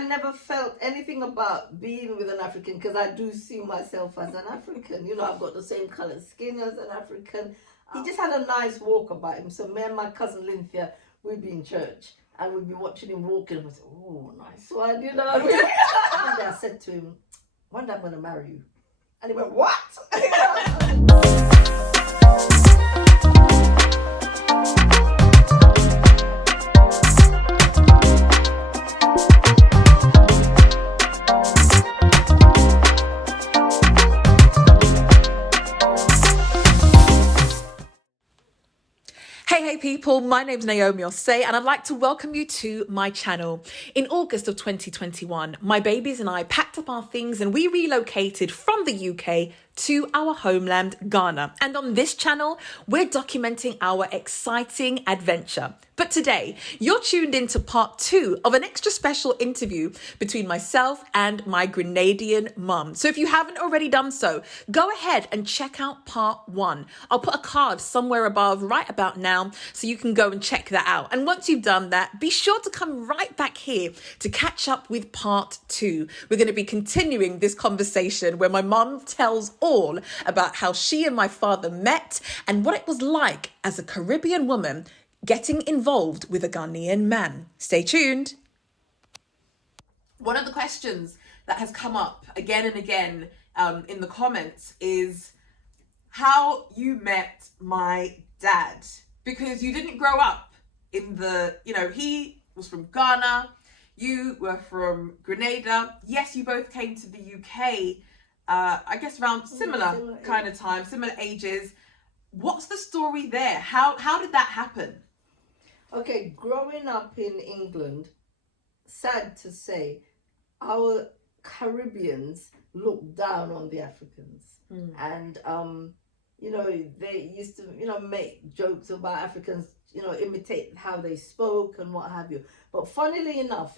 I never felt anything about being with an African because I do see myself as an African. You know, I've got the same colour skin as an African. He just had a nice walk about him. So me and my cousin Lynthia, we'd be in church and we'd be watching him walking and we'd say, oh, nice one, you know. One day I said to him, one day I'm going to marry you. And he went, what? Hey people, my name's Naomi Osei and I'd like to welcome you to my channel. In August of 2021, my babies and I packed up our things and we relocated from the UK to our homeland, Ghana. And on this channel, we're documenting our exciting adventure. But today, you're tuned into part 2 of an extra special interview between myself and my Grenadian mum. So if you haven't already done so, go ahead and check out part 1. I'll put a card somewhere above right about now so you can go and check that out. And once you've done that, be sure to come right back here to catch up with part 2. We're going to be continuing this conversation where my mum tells all about how she and my father met and what it was like as a Caribbean woman getting involved with a Ghanaian man. Stay tuned. One of the questions that has come up again and again in the comments is how you met my dad, because you didn't grow up in the, he was from Ghana, you were from Grenada. Yes, you both came to the UK, I guess around similar kind of time, similar ages. What's the story there? How did that happen? Okay, growing up in England, sad to say, our Caribbeans looked down on the Africans. And, they used to, make jokes about Africans, imitate how they spoke and what have you. But funnily enough,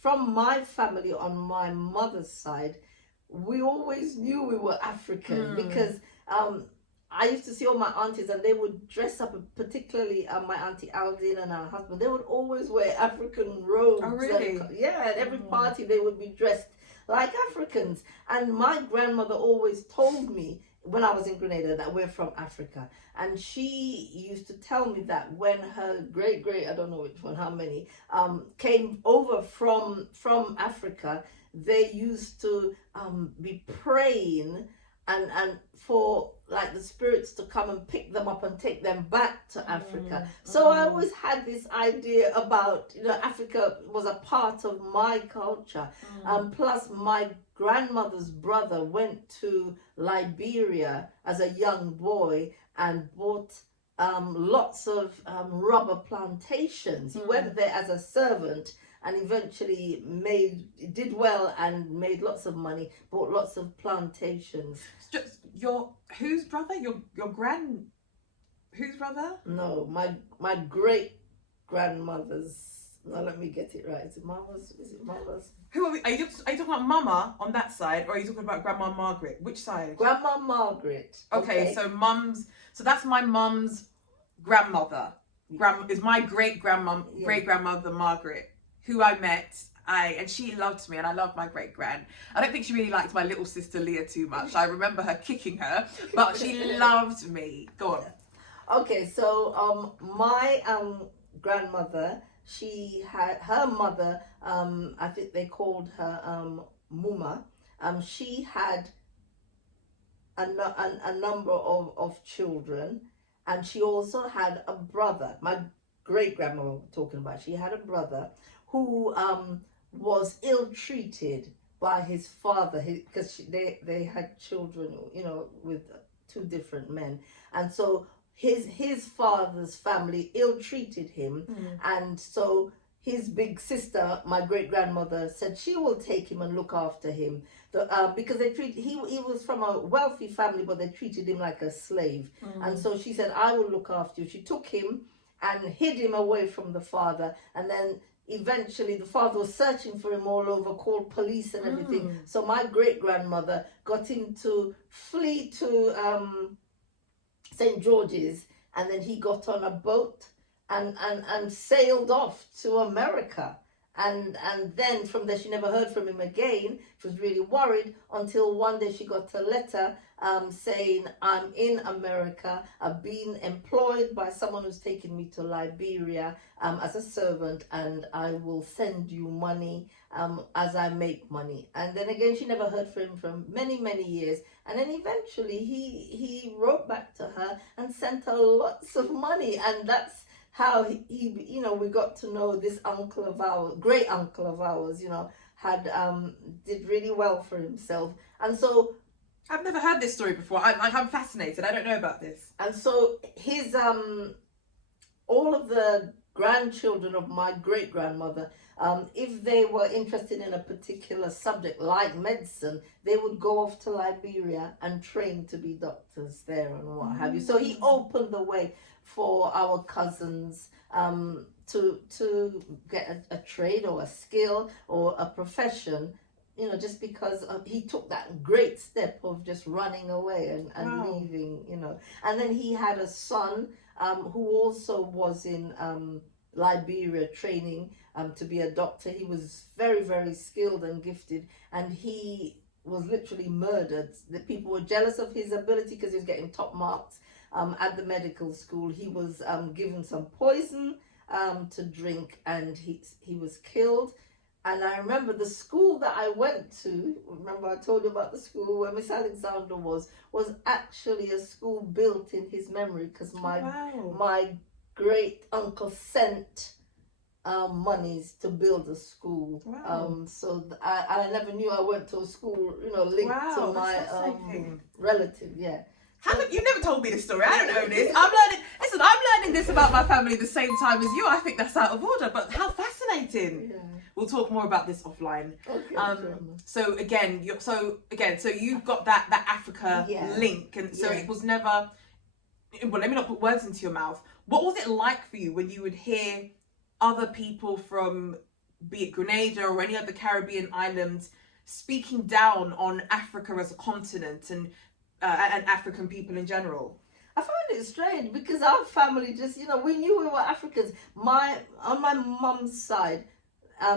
from my family on my mother's side, we always knew we were African because I used to see all my aunties and they would dress up, particularly my auntie Aldine and her husband. They would always wear African robes. Oh, really? At every party they would be dressed like Africans. And my grandmother always told me when I was in Grenada that we're from Africa. And she used to tell me that when her great, I don't know which one, how many, came over from Africa, they used to be praying and for like the spirits to come and pick them up and take them back to Africa. So I always had this idea about, Africa was a part of my culture. Plus my grandmother's brother went to Liberia as a young boy and bought lots of rubber plantations. He went there as a servant and eventually did well and made lots of money, bought lots of plantations. Whose brother? Whose brother? No, my great grandmother's. Now let me get it right. Is it mama's? Who are we? Are you talking about Mama on that side, or are you talking about Grandma Margaret? Which side? Grandma Margaret. Okay, so that's my mum's grandmother. Is my great grandmother Margaret, who I met. And she loved me and I loved my great gran. I don't think she really liked my little sister Leah too much. I remember her kicking her, but she loved me. Go on. Okay, so my grandmother, she had her mother, I think they called her Muma. She had a number of children, and she also had a brother. My great grandmother we're talking about, she had a brother who was ill-treated by his father because they had children, with 2 different men. And so his father's family ill-treated him. And so his big sister, my great-grandmother, said she will take him and look after him. Because he was from a wealthy family, but they treated him like a slave. And so she said, I will look after you. She took him and hid him away from the father. And then eventually the father was searching for him all over, called police and everything. So my great-grandmother got him to flee to St. George's, and then he got on a boat and sailed off to America. And then from there she never heard from him again. She was really worried until one day she got a letter saying, I'm in America, I've been employed by someone who's taken me to Liberia as a servant, and I will send you money as I make money. And then again she never heard from him for many years, and then eventually he wrote back to her and sent her lots of money. And that's how he you know, we got to know this uncle of ours, great uncle of ours, you know, had did really well for himself. And so I've never heard this story before. I'm fascinated. I don't know about this. And so his all of the grandchildren of my great grandmother, if they were interested in a particular subject like medicine, they would go off to Liberia and train to be doctors there and what have you. So he opened the way for our cousins to get a trade or a skill or a profession, you know, just because he took that great step of just running away and leaving, you know. And then he had a son who also was in Liberia training to be a doctor. He was very skilled and gifted, and he was literally murdered. The people were jealous of his ability because he was getting top marks at the medical school. He was given some poison to drink, and he was killed. And I remember the school that I went to, remember I told you about the school where Miss Alexander was actually a school built in his memory, because my great uncle sent monies to build a school. So I never knew I went to a school, you know, linked to my relative. You never told me this story. I don't know this. I'm learning this about my family the same time as you. I think that's out of order, but how fascinating. We'll talk more about this offline. Okay, so you've got that Africa link, and so it was never. Well, let me not put words into your mouth. What was it like for you when you would hear other people from, be it Grenada or any other Caribbean islands, speaking down on Africa as a continent and African people in general? I find it strange because our family just, you know, we knew we were Africans. On my mum's side,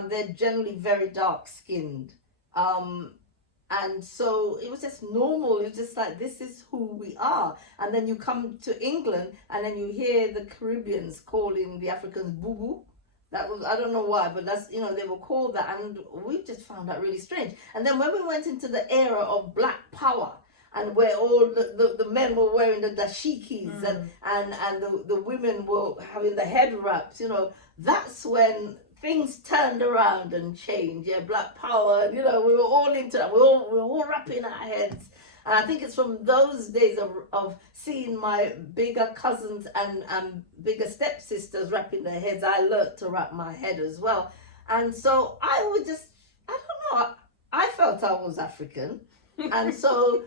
they're generally very dark skinned. And so it was just normal. It was just like, this is who we are. And then you come to England and then you hear the Caribbeans calling the Africans boo-boo. That was, I don't know why, but that's, you know, they were called that. And we just found that really strange. And then when we went into the era of Black Power, and where all the men were wearing the dashikis and the women were having the head wraps, you know, that's when things turned around and changed. Black Power, you know, we were all into that. We were all wrapping our heads. And I think it's from those days of seeing my bigger cousins and bigger stepsisters wrapping their heads, I learnt to wrap my head as well. And so I would just, I don't know, I felt I was African. And so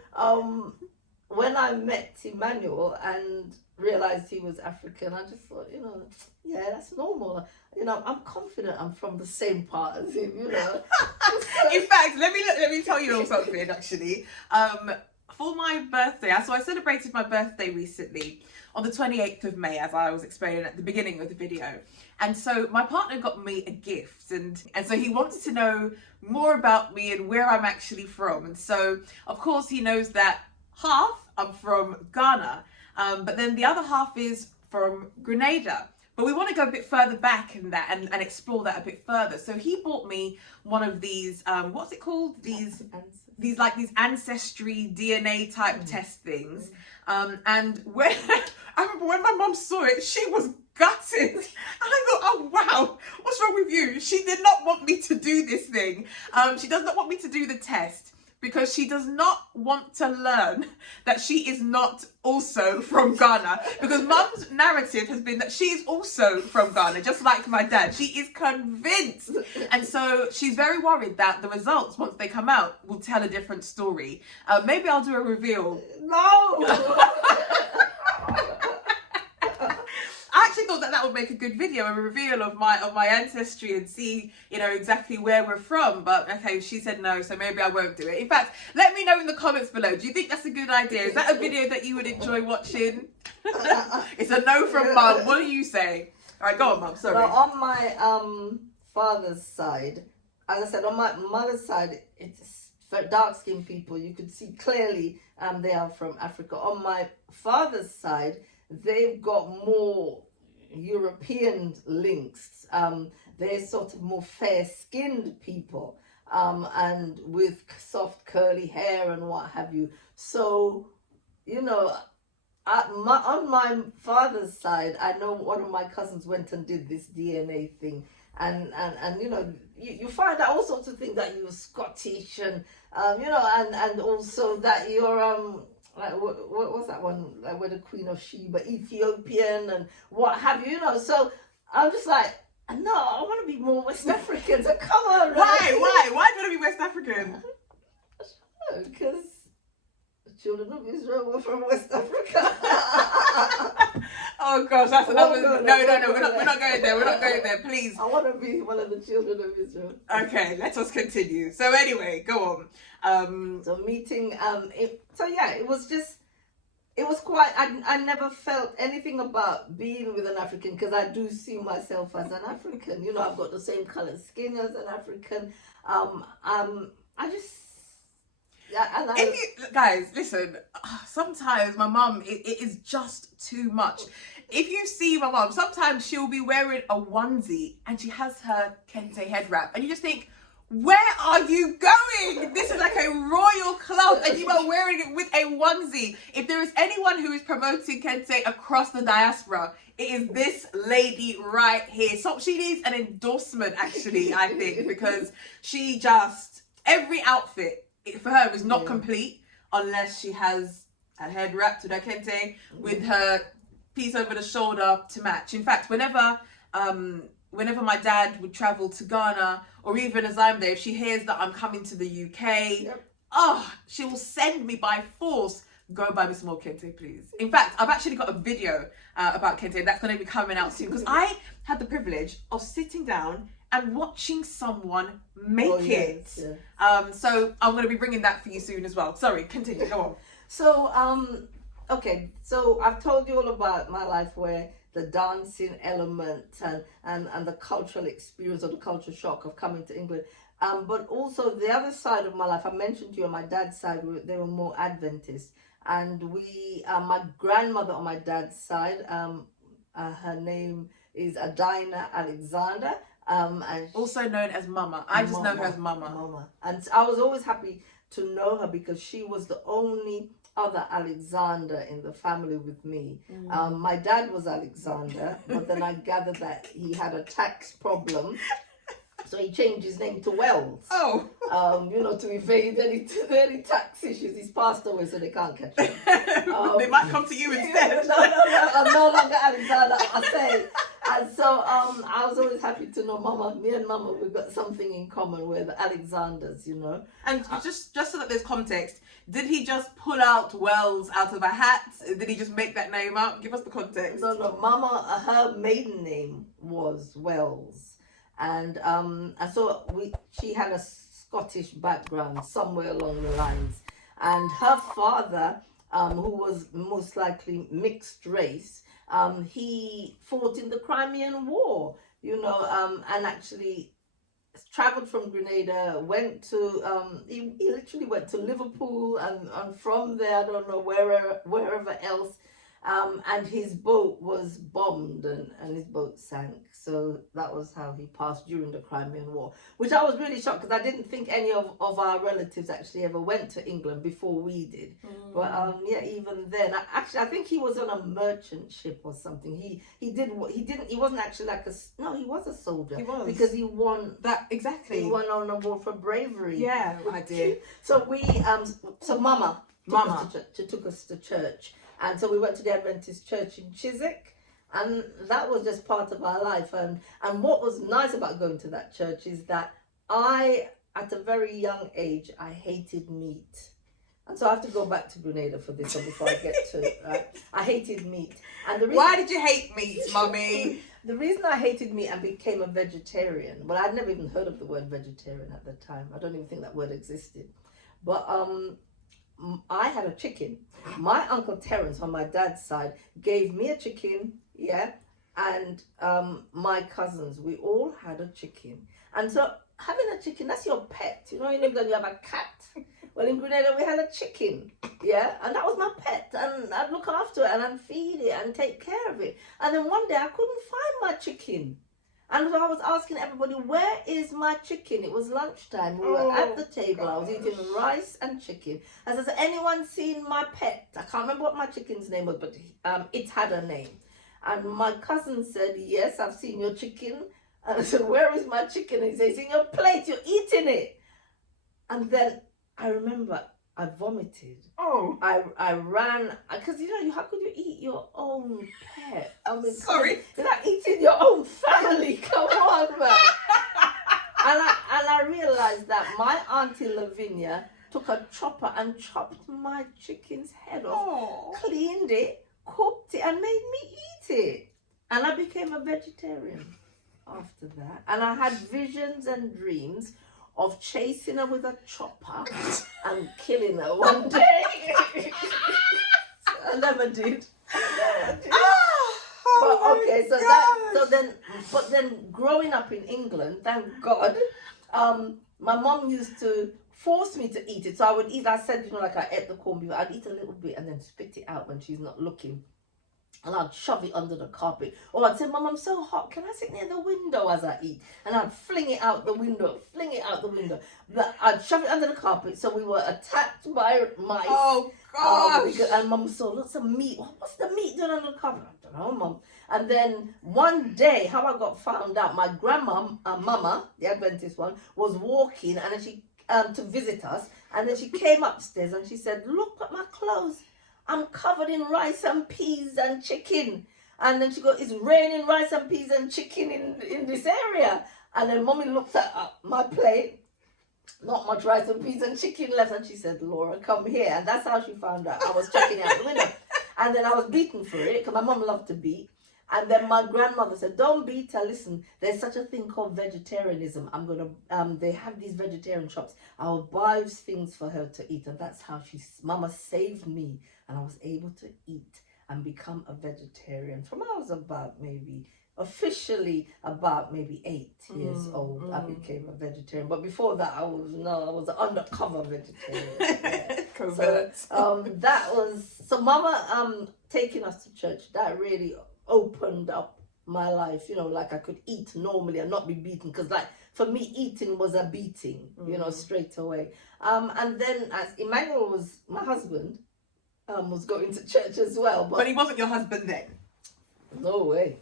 when I met Emmanuel and realized he was African, I just thought, you know, yeah, that's normal. You know, I'm confident I'm from the same part as him, you know. In fact, let me tell you something actually. For my birthday, so I celebrated my birthday recently on the 28th of May, as I was explaining at the beginning of the video. And so my partner got me a gift, and so he wants to know more about me and where I'm actually from. And so, of course, he knows that half I'm from Ghana, but then the other half is from Grenada. But we want to go a bit further back in that and explore that a bit further. So he bought me one of these, what's it called? These ancestry DNA type test things. And when I remember when my mum saw it, she was gutted. And I thought, oh wow, what's wrong with you? She did not want me to do this thing. She does not want me to do the test because she does not want to learn that she is not also from Ghana. Because mum's narrative has been that she is also from Ghana, just like my dad. She is convinced. And so she's very worried that the results, once they come out, will tell a different story. Maybe I'll do a reveal. No! I actually thought that would make a good video, a reveal of my ancestry and see, you know, exactly where we're from. But okay, she said no, so maybe I won't do it. In fact, let me know in the comments below. Do you think that's a good idea? Is that a video that you would enjoy watching? It's a no from mum. What do you say? All right, go on, mum. Sorry. Well, on my father's side, as I said, on my mother's side, it's for dark-skinned people. You could see clearly they are from Africa. On my father's side, they've got more European links. They're sort of more fair-skinned people, and with soft curly hair and what have you. So, you know, on my father's side, I know one of my cousins went and did this DNA thing, and you know, you find out all sorts of things, that you're Scottish, and you know, and also that you're like what was that one, like where the Queen of Sheba, Ethiopian and what have you, you know. So I'm just like, no, I want to be more West African. So come on, right? Why do you want to be West African? Because the children of Israel were from West Africa. Oh gosh, that's another. No, we're not going there. We're not going there, please. I want to be one of the children of Israel. Okay, let us continue. So anyway, go on. So meeting. It was just. It was quite. I never felt anything about being with an African, because I do see myself as an African. You know, I've got the same color skin as an African. I just. Yeah, guys, listen. Sometimes my mum, it is just too much. If you see my mum, sometimes she'll be wearing a onesie and she has her kente head wrap, and you just think, where are you going? This is like a royal club and you are wearing it with a onesie. If there is anyone who is promoting kente across the diaspora, it is this lady right here. So she needs an endorsement, actually, I think, because she just, every outfit for her is not complete unless she has her head wrapped with her kente with her piece over the shoulder to match. In fact, whenever my dad would travel to Ghana, or even as I'm there, if she hears that I'm coming to the UK, she will send me by force, go buy me some more kente, please. In fact, I've actually got a video about kente that's going to be coming out soon, because I had the privilege of sitting down and watching someone make it. Yes. So I'm going to be bringing that for you soon as well. Sorry, continue, go on. So, okay, so I've told you all about my life, where the dancing element and the cultural experience, or the cultural shock of coming to England. But also the other side of my life, I mentioned to you on my dad's side, they were more Adventist. And my grandmother on my dad's side, her name is Adina Alexander. And also known as Mama. I just know her as Mama. Mama. And I was always happy to know her, because she was the only other Alexander in the family with me. My dad was Alexander, but then I gathered that he had a tax problem, so he changed his name to Wells. You know, to evade any tax issues. He's passed away, so they can't catch him. They might come to you instead. No, I'm no longer Alexander, I say. And so I was always happy to know Mama. Me and Mama, we've got something in common. We're the Alexanders, you know. And just so that there's context, did he just pull out Wells out of a hat? Did he just make that name up? Give us the context. No, Mama, her maiden name was Wells. And so she had a Scottish background somewhere along the lines. And her father, who was most likely mixed race, he fought in the Crimean War, you know, and actually traveled from Grenada, went to, he literally went to Liverpool, and from there, I don't know, wherever else, and his boat was bombed, and his boat sank. So that was how he passed during the Crimean War, which I was really shocked, because I didn't think any of our relatives actually ever went to England before we did. But even then, I think he was on a merchant ship or something. He wasn't actually like he was a soldier. He was, because he won that, exactly. He won on a war for bravery. Yeah, I did. So Mama took us to church. And so we went to the Adventist church in Chiswick, and that was just part of our life. And what was nice about going to that church is that at a very young age, I hated meat. And so I have to go back to Grenada for this one before I get to it, right? I hated meat. And the reason, why did you hate meat, Mummy? The reason I hated meat and became a vegetarian, well, I'd never even heard of the word vegetarian at the time. I don't even think that word existed. But I had a chicken. My Uncle Terence on my dad's side gave me a chicken, and my cousins, we all had a chicken. And so having a chicken, that's your pet. You know, in England you have a cat. Well, in Grenada we had a chicken, yeah, and that was my pet, and I'd look after it and I'd feed it and take care of it. And then one day I couldn't find my chicken, and so I was asking everybody, where is my chicken? It was lunchtime. We were at the table. I was eating rice and chicken. I said, has anyone seen my pet? I can't remember what my chicken's name was, but it had a name. And my cousin said, yes, I've seen your chicken. And I said, where is my chicken? And he said, it's in your plate, you're eating it. And then I remember I vomited. I ran, because how could you eat your own pet? I mean, sorry, you're not eating your own family. Come on, man. and I realized that my auntie Lavinia took a chopper and chopped my chicken's head off, cleaned it, cooked it, and made me eat it. And I became a vegetarian after that. And I had visions and dreams of chasing her with a chopper and killing her one day. I never did. But then growing up in England, thank God, my mom used to force me to eat it. So I would eat, I said, like I ate the corned beef, I'd eat a little bit and then spit it out when she's not looking. And I'd shove it under the carpet. Or I'd say, Mum, I'm so hot. Can I sit near the window as I eat? And I'd fling it out the window. But I'd shove it under the carpet. So we were attacked by mice. Oh, gosh. And Mum saw lots of meat. What's the meat doing under the carpet? I don't know, Mum. And then one day, how I got found out, my grandma, Mama, the Adventist one, was walking and then she to visit us. And then she came upstairs and she said, look at my clothes. I'm covered in rice and peas and chicken. And then she goes, it's raining rice and peas and chicken in this area. And then Mommy looked at my plate, not much rice and peas and chicken left. And she said, Laura, come here. And that's how she found out. I was checking out the window. And then I was beaten for it, because my mom loved to beat. And then my grandmother said, don't beat her. Listen, there's such a thing called vegetarianism. I'm going to, they have these vegetarian shops. I'll buy things for her to eat. And that's how Mama saved me. And I was able to eat and become a vegetarian from I was officially about 8 years old. I became a vegetarian. But before that, I was an undercover vegetarian. So Mama taking us to church, that really opened up my life, like I could eat normally and not be beaten, because like for me eating was a beating, straight away. And then as Emmanuel was my husband, was going to church as well, but he wasn't your husband then. No way.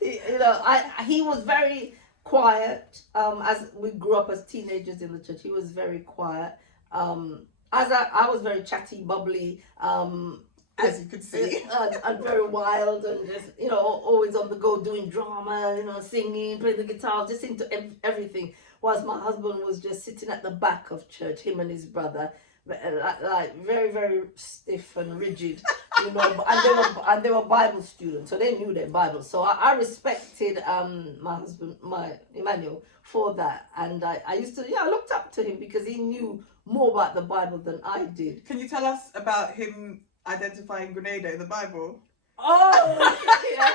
He was very quiet. As we grew up as teenagers in the church, he was very quiet. As I was very chatty, bubbly, as you could see, and very wild, and just always on the go doing drama, singing, playing the guitar, just into everything. Whilst my husband was just sitting at the back of church, him and his brother, like very, very stiff and rigid, and they were Bible students, so they knew their Bible. So I respected my husband, my Emmanuel, for that, and I used to, I looked up to him because he knew more about the Bible than I did. Can you tell us about him identifying Grenada in the Bible? Oh, yeah.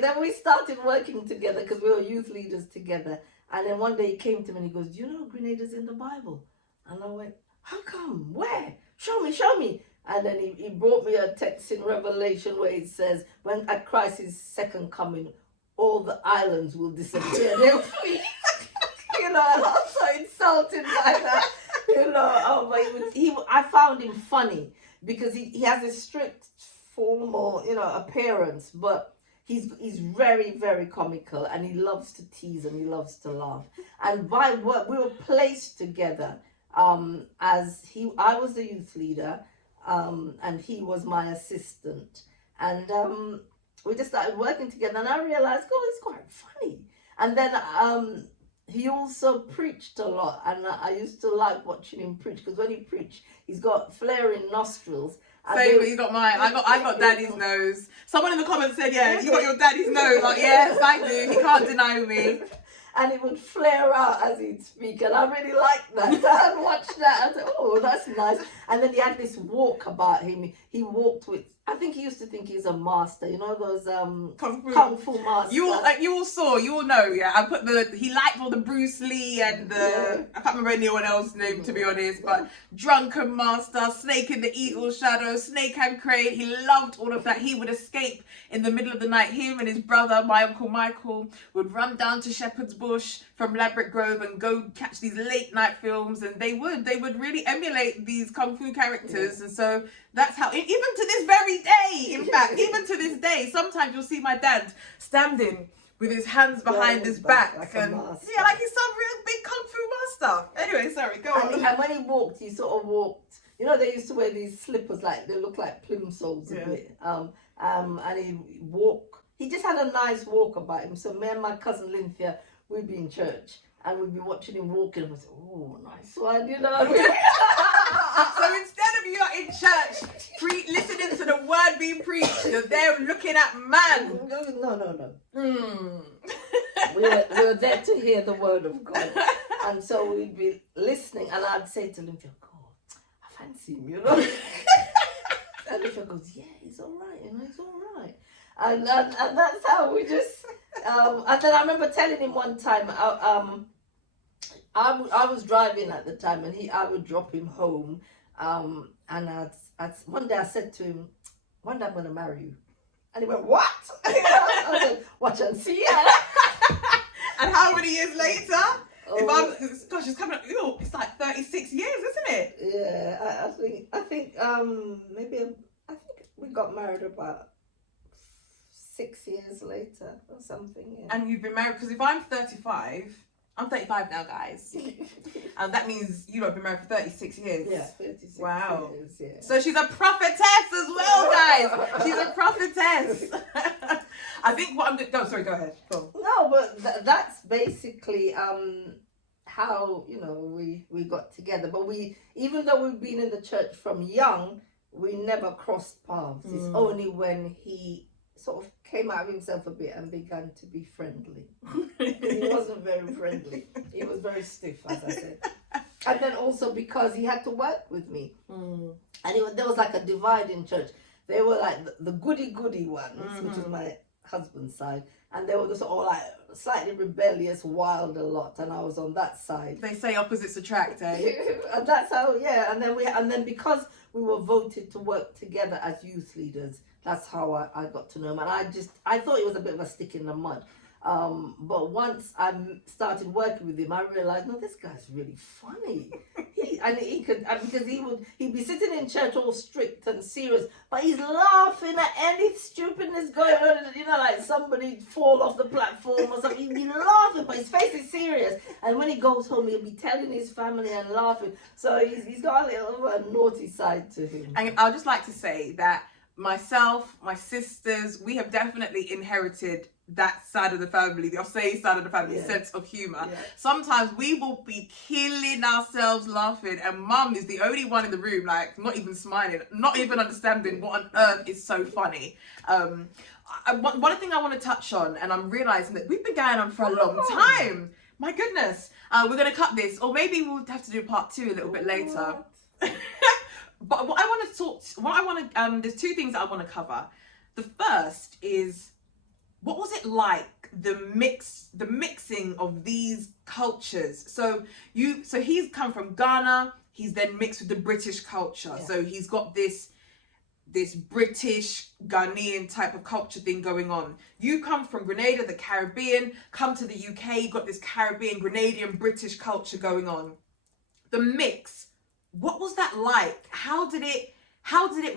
Then we started working together because we were youth leaders together. And then one day he came to me and he goes, do you know Grenada's in the Bible? And I went, how come? Where? Show me. And then he brought me a text in Revelation where it says, when at Christ's second coming, all the islands will disappear. They'll flee. And I was so insulted by that. I found him funny because he has a strict formal, appearance, but he's very, very comical, and he loves to tease and he loves to laugh. And by what we were placed together, I was the youth leader, and he was my assistant, and we just started working together, and I realized, it's quite funny. And then he also preached a lot, and I used to like watching him preach, because when he preached, he's got flaring nostrils. Same, but you got mine. I got daddy's nose. Someone in the comments said, yeah, you got your daddy's nose. Like, yes, I do. He can't deny me. And it would flare out as he'd speak, and I really liked that. So I'd watch that and say, oh, that's nice. And then he had this walk about him. He walked with I think he used to think he's a master. You know those Kung fu masters. You all know, yeah. I put he liked all the Bruce Lee and the I can't remember anyone else's name to be honest, but Drunken Master, Snake in the Eagle Shadow, Snake and Crane. He loved all of that. He would escape in the middle of the night. Him and his brother, my Uncle Michael, would run down to Shepherd's Bush from Ladbroke Grove and go catch these late night films, and they would really emulate these kung fu characters, and so that's how, even to this very day, in fact, even to this day, sometimes you'll see my dad standing with his hands behind his back, like and yeah, like he's some real big kung fu master. Anyway, sorry, go on. And when he walked, he sort of walked. You know, they used to wear these slippers, like they look like plimsolls a bit. And he walk. He just had a nice walk about him. So me and my cousin Lynthia, we'd be in church and we'd be watching him walking, and we'd say, "Oh, nice one," you know. So instead of you in church listening to the word being preached, you're there looking at man. No. We were there to hear the word of God, and so we'd be listening, and I'd say to Lynthia, "God, I fancy him," you know. And Lynthia goes, "Yeah, he's all right, you know, he's all right." And that's how we just. And then I remember telling him one time, I was driving at the time, and I would drop him home. And one day I said to him, "One day I'm going to marry you." And he went, "What?" I said, "Watch and see." And how many years later? Gosh, it's coming up. It's like 36 years, isn't it? Yeah, I think we got married about 6 years later or something. Yeah. And you've been married, because if I'm 35, I'm 35 now, guys. And that means you've been married for 36 years. Yeah, 36 wow. years, yeah. So she's a prophetess as well, guys. She's a prophetess. I think what I'm doing... Oh, sorry, go ahead. Go. No, but that's basically how, we got together. But even though we've been in the church from young, we never crossed paths. It's only when he sort of came out of himself a bit and began to be friendly. He wasn't very friendly. He was very stiff, as I said. And then also because he had to work with me. And there was like a divide in church. They were like the goody ones, which was my husband's side. And they were just all like slightly rebellious, wild a lot. And I was on that side. They say opposites attract, eh? And that's how, yeah. And then because we were voted to work together as youth leaders, that's how I got to know him. And I thought it was a bit of a stick in the mud. But once I started working with him, I realized, no, this guy's really funny. Because he'd be sitting in church all strict and serious, but he's laughing at any stupidness going on, like somebody fall off the platform or something. He'd be laughing, but his face is serious. And when he goes home, he'll be telling his family and laughing. So he's got a little of a naughty side to him. And I'd just like to say that myself, my sisters, we have definitely inherited that side of the family, the Osei side of the family, sense of humour. Yeah. Sometimes we will be killing ourselves laughing, and Mum is the only one in the room, like, not even smiling, not even understanding what on earth is so funny. One thing I want to touch on, and I'm realising that we've been going on for a long time. My goodness. We're going to cut this, or maybe we'll have to do part 2 a little bit later. But there's 2 things that I want to cover. The first is, what was it like, the mixing of these cultures? So he's come from Ghana, he's then mixed with the British culture. Yeah. So he's got this British Ghanaian type of culture thing going on. You come from Grenada, the Caribbean, come to the UK, you got this Caribbean, Grenadian, British culture going on. The mix, what was that like? How did it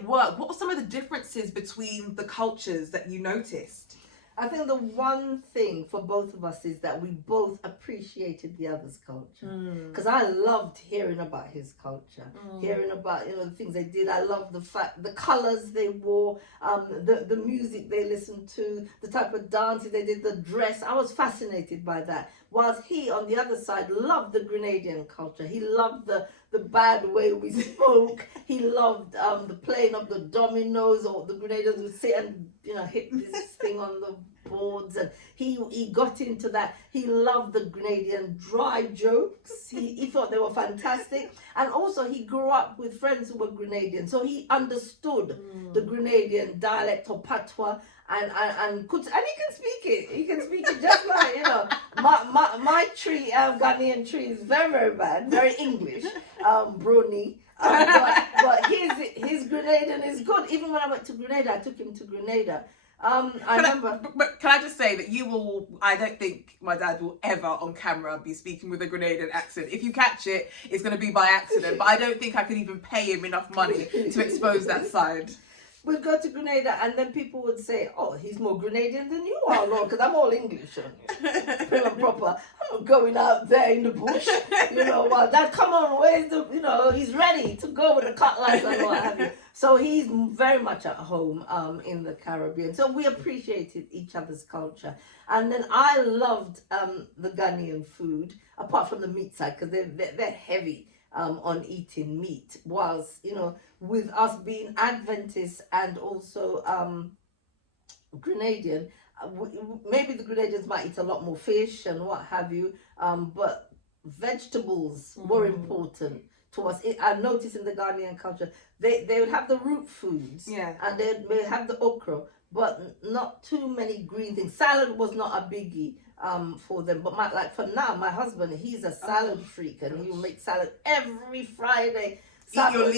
work? What were some of the differences between the cultures that you noticed? I think the one thing for both of us is that we both appreciated the other's culture. Because I loved hearing about his culture, hearing about the things they did. I loved the colours they wore, the music they listened to, the type of dances they did, the dress. I was fascinated by that. whilst he, on the other side, loved the Grenadian culture. He loved the bad way we spoke. He loved the playing of the dominoes, or the Grenadians would sit and, you know, hit this thing on the boards, and he got into that. He loved the Grenadian dry jokes. He thought they were fantastic. And also he grew up with friends who were Grenadian, so he understood the Grenadian dialect or patois, and he can speak it. He can speak it just like, you know, my tree, Ghanaian tree, is very, very bad, very English, Bruni. But his Grenadian is good. Even when I went to Grenada, I took him to Grenada. But can I just say that I don't think my dad will ever on camera be speaking with a Grenadian accent. If you catch it, it's going to be by accident. But I don't think I could even pay him enough money to expose that side. We'd go to Grenada, and then people would say, "Oh, he's more Grenadian than you are, Lord," because I'm all English and prim and proper. I'm not going out there in the bush, you know. Well, Dad, come on, where's the, you know, he's ready to go with the cutlass and what have you. So he's very much at home in the Caribbean. So we appreciated each other's culture, and then I loved the Ghanaian food, apart from the meat side, because they're heavy on eating meat, whilst, you know, with us being Adventist and also Grenadian, maybe the Grenadians might eat a lot more fish and what have you, but vegetables were important to us. I noticed in the Ghanaian culture, they would have the root foods, and they have the okra, but not too many green things. Salad was not a biggie for them, but like for now, my husband, he's a salad freak, and he will make salad every Friday. Eat your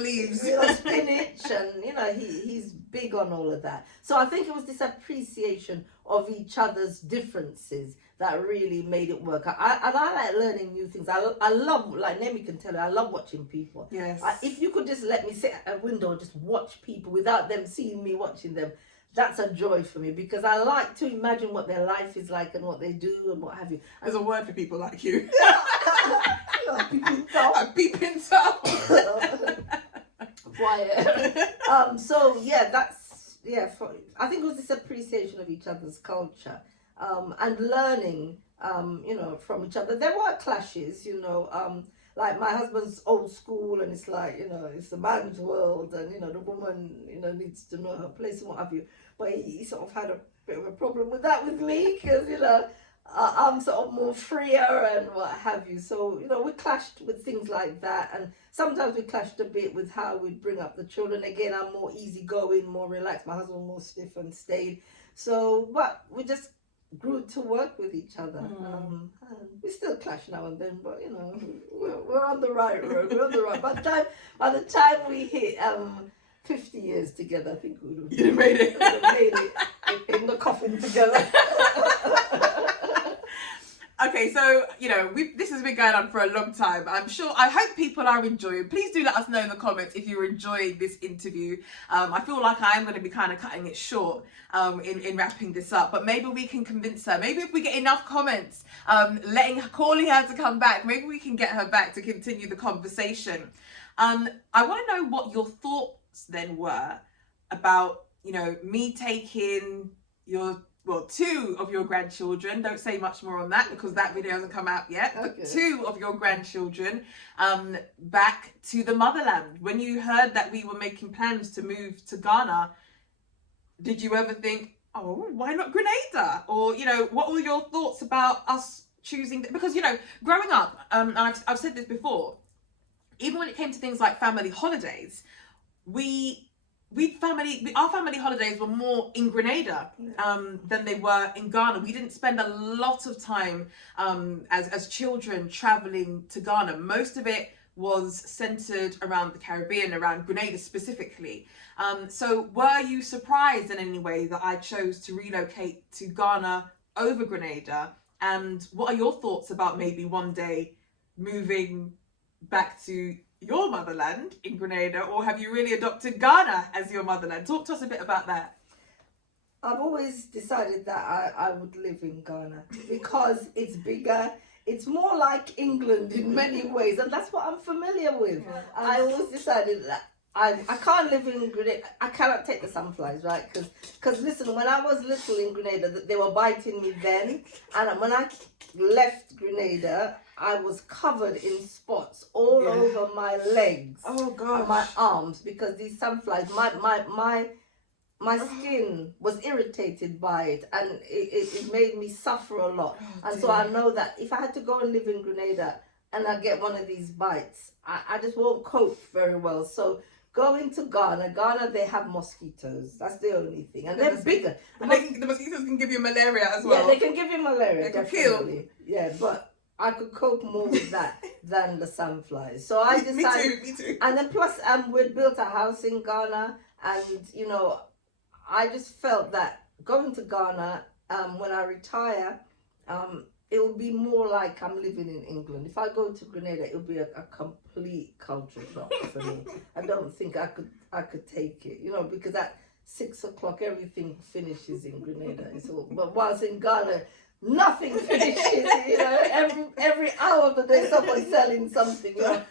leaves. You know, spinach, and, you know, he's big on all of that. So I think it was this appreciation of each other's differences that really made it work. I like learning new things. I love, like Nemi can tell you, I love watching people. Yes. If you could just let me sit at a window and just watch people without them seeing me watching them, that's a joy for me, because I like to imagine what their life is like and what they do and what have you. There's a word for people like you. Peeping Tom. A peeping Tom. Quiet. So yeah, I think it was this appreciation of each other's culture, and learning, you know, from each other. There were clashes, you know, like my husband's old school, and it's like, you know, it's the man's world, and, you know, the woman, you know, needs to know her place and what have you. But he sort of had a bit of a problem with that with me, because, you know, I'm sort of more freer and what have you. So, you know, we clashed with things like that, and sometimes we clashed a bit with how we bring up the children. Again, I'm more easygoing, more relaxed. My husband more stiff and staid. So, but we just grew to work with each other. And we still clash now and then, but, you know, we're on the right road. We're on the right. By the time we hit 50 years together, I think we would have made it in the coffin together. Okay, so, you know, this has been going on for a long time. I hope people are enjoying. Please do let us know in the comments if you're enjoying this interview. I feel like I'm going to be kind of cutting it short in wrapping this up, but maybe we can convince her. Maybe if we get enough comments, calling her to come back, maybe we can get her back to continue the conversation. I want to know what your thoughts then were about, you know, me taking two of your grandchildren, don't say much more on that because that video hasn't come out yet, but two of your grandchildren back to the motherland. When you heard that we were making plans to move to Ghana, did you ever think, oh, why not Grenada? Or, you know, what were your thoughts about us choosing? Because, you know, growing up, and I've said this before, even when it came to things like family holidays, our family holidays were more in Grenada than they were in Ghana. We didn't spend a lot of time as children traveling to Ghana. Most of it was centered around the Caribbean, around Grenada specifically. So were you surprised in any way that I chose to relocate to Ghana over Grenada? And what are your thoughts about maybe one day moving back to your motherland in Grenada, or have you really adopted Ghana as your motherland? Talk to us a bit about that. I've always decided that I would live in Ghana because it's bigger. It's more like England in many ways, and that's what I'm familiar with. I always decided that I can't live in Grenada. I cannot take the sunflies, right? Because listen, when I was little in Grenada, they were biting me then, and when I left Grenada, I was covered in spots all over my legs, and my arms, because these sunflies, my skin was irritated by it, and it made me suffer a lot. And so I know that if I had to go and live in Grenada and I get one of these bites, I just won't cope very well. So going to Ghana, they have mosquitoes. That's the only thing, and they're bigger. And the mosquitoes can give you malaria as well. Yeah, they can give you malaria. They can definitely. kill. Yeah, but I could cope more with that than the sunflies. So I decided. Me too. And then plus, we'd built a house in Ghana, and I just felt that going to Ghana, when I retire, it will be more like I'm living in England. If I go to Grenada, it will be a complete culture shock for me. I don't think I could take it, because at 6 o'clock everything finishes in Grenada. But whilst in Ghana, nothing finishes. Every hour of the day someone's selling something. Yeah,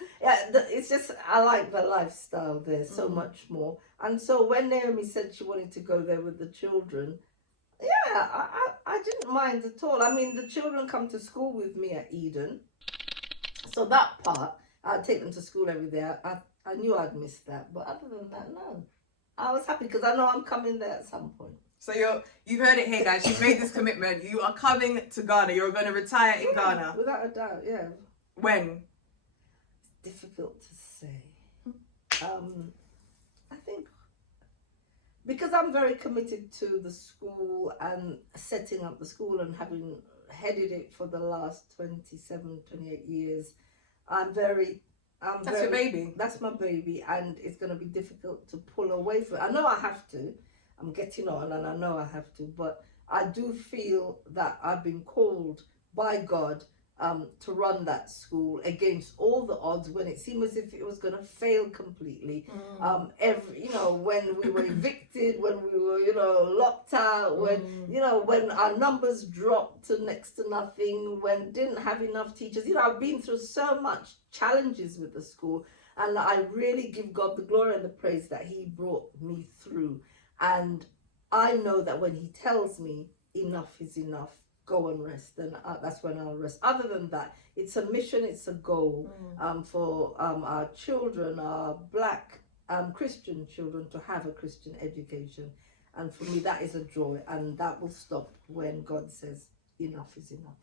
it's just I like the lifestyle there so much more. And so when Naomi said she wanted to go there with the children, yeah, I didn't mind at all. I mean, the children come to school with me at Eden, so that part, I'd take them to school every day. I knew I'd miss that, but other than that, no. I was happy because I know I'm coming there at some point. So you've heard it here, guys. She's made this commitment. You are coming to Ghana. You're going to retire in Ghana. Without a doubt, yeah. When? It's difficult to say. I think because I'm very committed to the school and setting up the school and having headed it for the last 27, 28 years, That's your baby. That's my baby, and it's going to be difficult to pull away from it. I know I have to. I'm getting on, and I know I have to, but I do feel that I've been called by God to run that school against all the odds when it seemed as if it was going to fail completely. When we were evicted, when we were, locked out, when our numbers dropped to next to nothing, when didn't have enough teachers. I've been through so much challenges with the school, and I really give God the glory and the praise that He brought me through. And I know that when He tells me enough is enough, go and rest, then that's when I'll rest. Other than that, it's a mission, it's a goal for our children, our Black Christian children, to have a Christian education. And for me, that is a joy, and that will stop when God says enough is enough.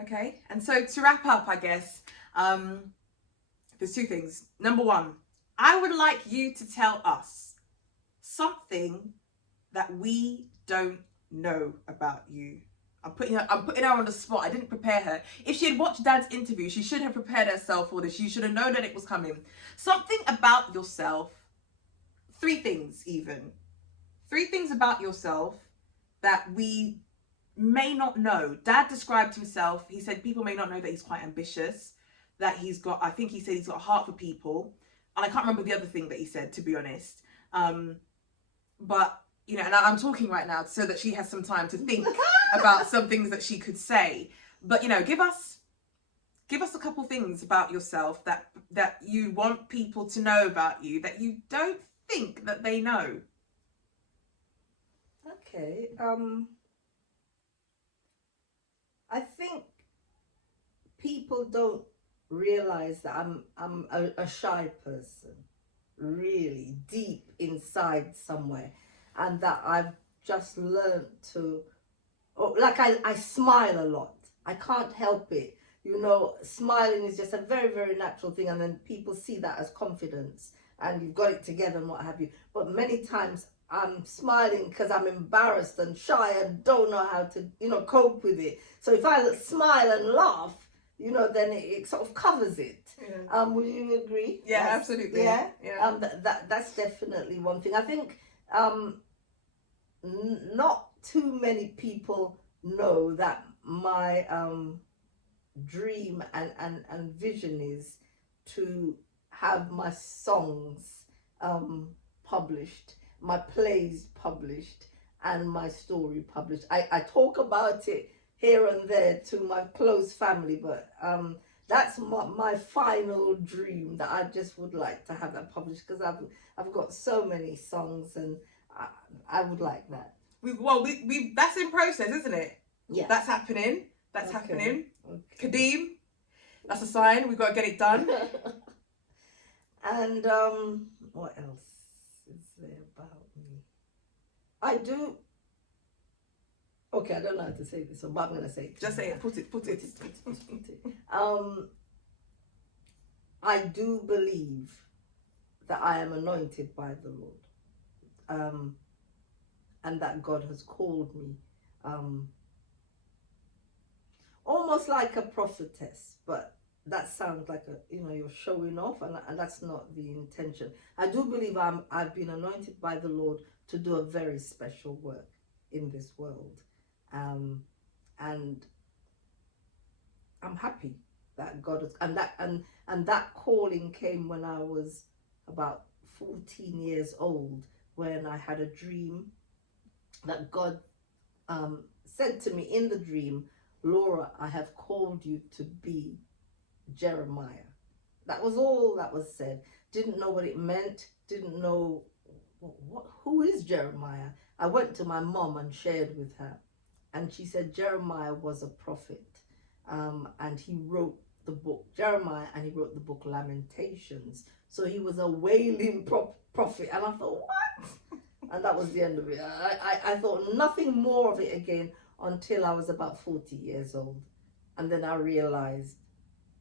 Okay, and so to wrap up, I guess, there's two things. Number one, I would like you to tell us something that we don't know about you. I'm putting her on the spot. I didn't prepare her. If she had watched Dad's interview, she should have prepared herself for this. She should have known that it was coming. Something about yourself. 3 things even. 3 things about yourself that we may not know. Dad described himself. He said people may not know that he's quite ambitious, that he's got, I think he said he's got a heart for people. And I can't remember the other thing that he said, to be honest. But, and I'm talking right now so that she has some time to think about some things that she could say. But, give us a couple things about yourself that you want people to know about you that you don't think that they know. Okay. I think people don't realize that I'm a shy person, really deep inside somewhere, and that I've just learned to, I smile a lot. I can't help it. Smiling is just a very, very natural thing, and then people see that as confidence and you've got it together and what have you. But many times I'm smiling because I'm embarrassed and shy and don't know how to, cope with it. So if I smile and laugh, then it sort of covers it. Yeah. Will you agree? Yeah, absolutely. Yeah. That's definitely one thing. I think not too many people know that my dream and vision is to have my songs published, my plays published, and my story published. I talk about it here and there to my close family, but That's my final dream, that I just would like to have that published, because I've got so many songs, and I would like that. We that's in process, isn't it? Yeah. That's happening. That's Okay. happening. Okay. Kadeem, that's a sign. We've got to get it done. And what else is there about me? I do. Okay, I don't know how to say this, but I'm gonna say it. Just say it. Put it. I do believe that I am anointed by the Lord, and that God has called me, almost like a prophetess, but that sounds like you're showing off, and that's not the intention. I do believe I've been anointed by the Lord to do a very special work in this world, and I'm happy that God has, and that calling came when I was about 14 years old, when I had a dream that God said to me in the dream, "Laura, I have called you to be Jeremiah." That was all that was said. Didn't know what it meant, didn't know who is Jeremiah. I went to my mom and shared with her, and she said Jeremiah was a prophet, and he wrote the book Jeremiah, and he wrote the book Lamentations, so he was a wailing prophet. And I thought, what? And that was the end of it. I thought nothing more of it again until I was about 40 years old, and then I realized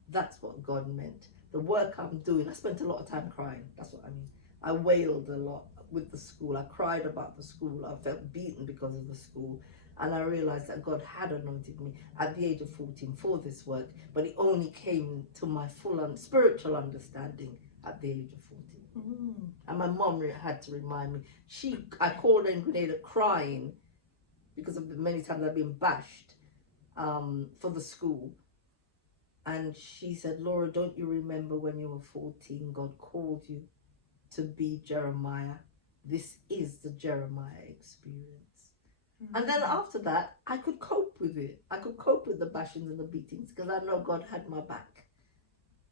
that's what God meant. The work I'm doing, I spent a lot of time crying. That's what I mean. I wailed a lot with the school. I cried about the school. I felt beaten because of the school. And I realized that God had anointed me at the age of 14 for this work, but it only came to my full spiritual understanding at the age of 14. And my mom had to remind me. I called her in Grenada crying because of the many times I've been bashed for the school. And she said, "Laura, don't you remember when you were 14, God called you to be Jeremiah? This is the Jeremiah experience." And then after that, I could cope with it. I could cope with the bashings and the beatings, because I know God had my back.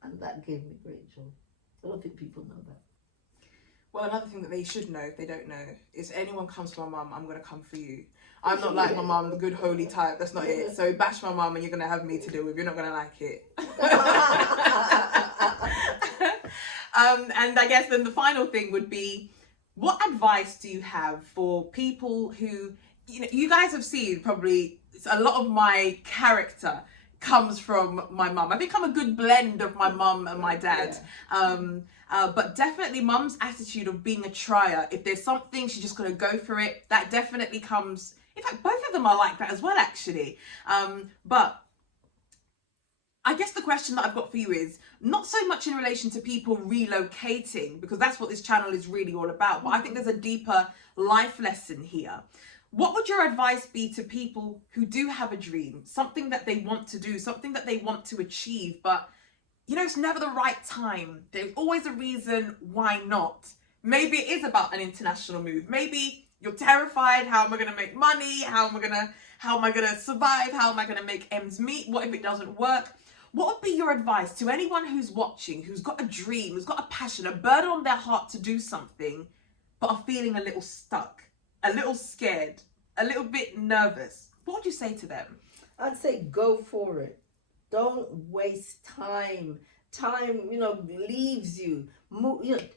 And that gave me great joy. I don't think people know that. Well, another thing that they should know, if they don't know, is anyone comes to my mum, I'm going to come for you. I'm not like my mum, the good holy type. That's not it. So bash my mum and you're going to have me to deal with. You're not going to like it. And I guess then the final thing would be, what advice do you have for people who, you guys have seen probably a lot of my character comes from my mum. I think I'm a good blend of my mum and my dad. Yeah. But definitely mum's attitude of being a trier. If there's something, she's just going to go for it. That definitely comes. In fact, both of them are like that as well, actually. But I guess the question that I've got for you is not so much in relation to people relocating, because that's what this channel is really all about. But I think there's a deeper life lesson here. What would your advice be to people who do have a dream, something that they want to do, something that they want to achieve, but it's never the right time? There's always a reason why not. Maybe it is about an international move. Maybe you're terrified. How am I going to make money? How am I going to survive? How am I going to make ends meet? What if it doesn't work? What would be your advice to anyone who's watching, who's got a dream, who's got a passion, a burden on their heart to do something, but are feeling a little stuck, a little scared, a little bit nervous? What would you say to them? I'd say go for it. Don't waste time. Time, leaves you.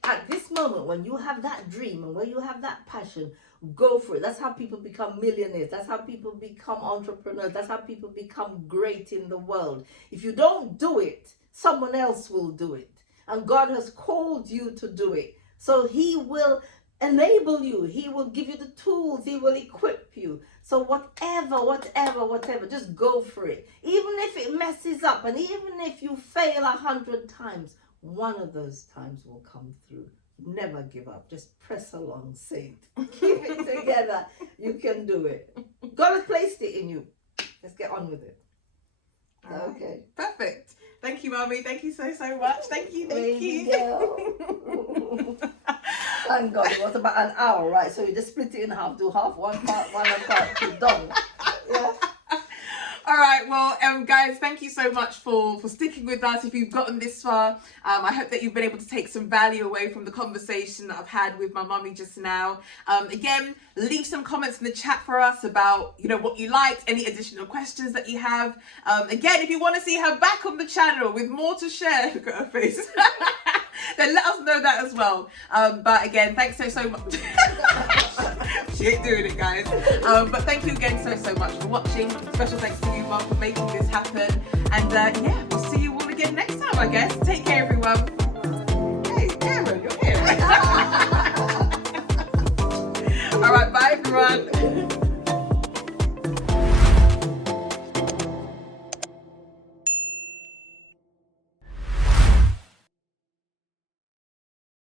At this moment, when you have that dream and when you have that passion, go for it. That's how people become millionaires. That's how people become entrepreneurs. That's how people become great in the world. If you don't do it, someone else will do it. And God has called you to do it. So he will enable you. He will give you the tools. He will equip you. So whatever, just go for it. Even if it messes up, and even if you fail 100 times, one of those times will come through. Never give up. Just press along, saint. Keep it together. You can do it. God has placed it in you. Let's get on with it. Right. Okay. Perfect. Thank you, Mommy. Thank you so much. Thank you. Thank God, it was about an hour, right? So you just split it in half. Do half, one part, two, done. Yeah. All right, well, guys, thank you so much for sticking with us. If you've gotten this far, I hope that you've been able to take some value away from the conversation that I've had with my mummy just now. Again, leave some comments in the chat for us about, you know, what you liked, any additional questions that you have. Again, if you want to see her back on the channel with more to share, look at her face, then let us know that as well. But again, thanks so much. She ain't doing it, guys. But thank you again so much for watching. Special thanks to you, Mum, for making this happen. And yeah, we'll see you all again next time, I guess. Take care, everyone. Hey, Cameron, you're here. All right, bye, everyone.